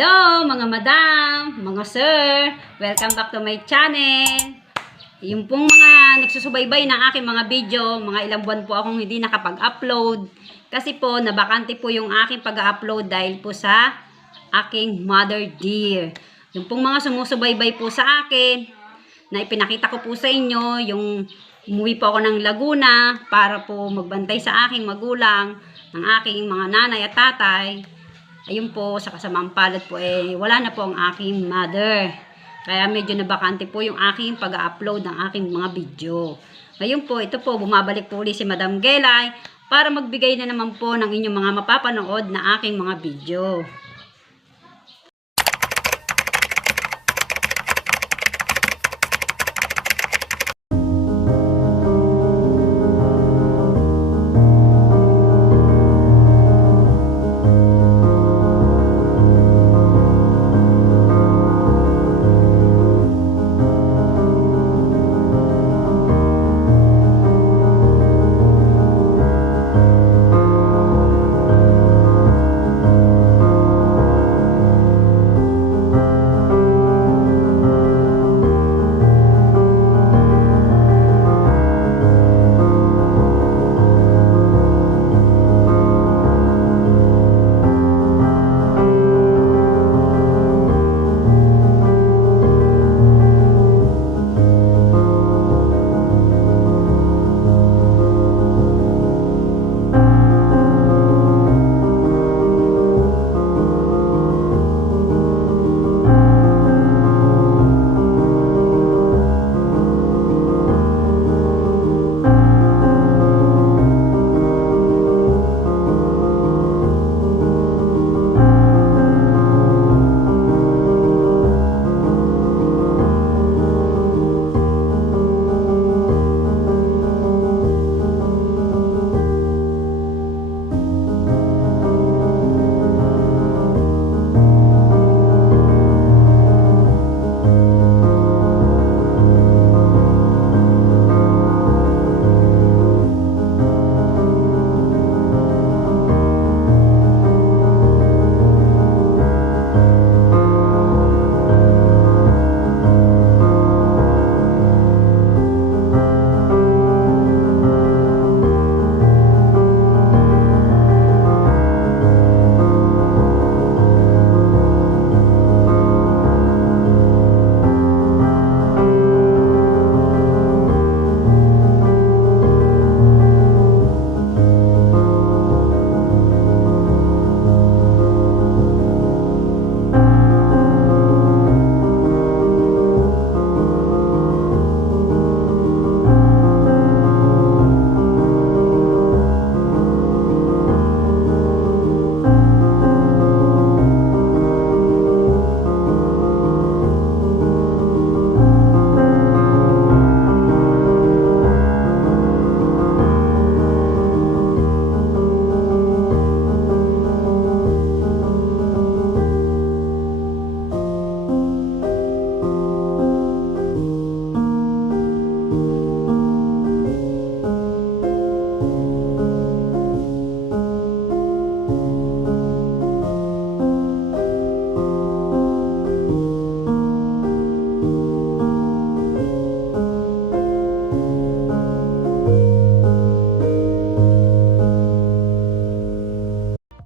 Hello mga madam, mga sir, welcome back to my channel. Yung pong mga nagsusubaybay ng aking mga video, mga ilang buwan po akong hindi nakapag-upload. Kasi po, nabakante po yung aking pag-upload dahil po sa aking mother dear. Yung pong mga sumusubaybay po sa akin, na ipinakita ko po sa inyo, yung umuwi po ako ng Laguna para po magbantay sa aking magulang, ng aking mga nanay at tatay. Ayun po, sa kasamaang palad po wala na po ang aking mother. Kaya medyo nabakante po yung aking pag-upload ng aking mga video. Ngayon po, ito po, bumabalik po ulit si Madam Gelay para magbigay na naman po ng inyong mga mapapanood na aking mga video.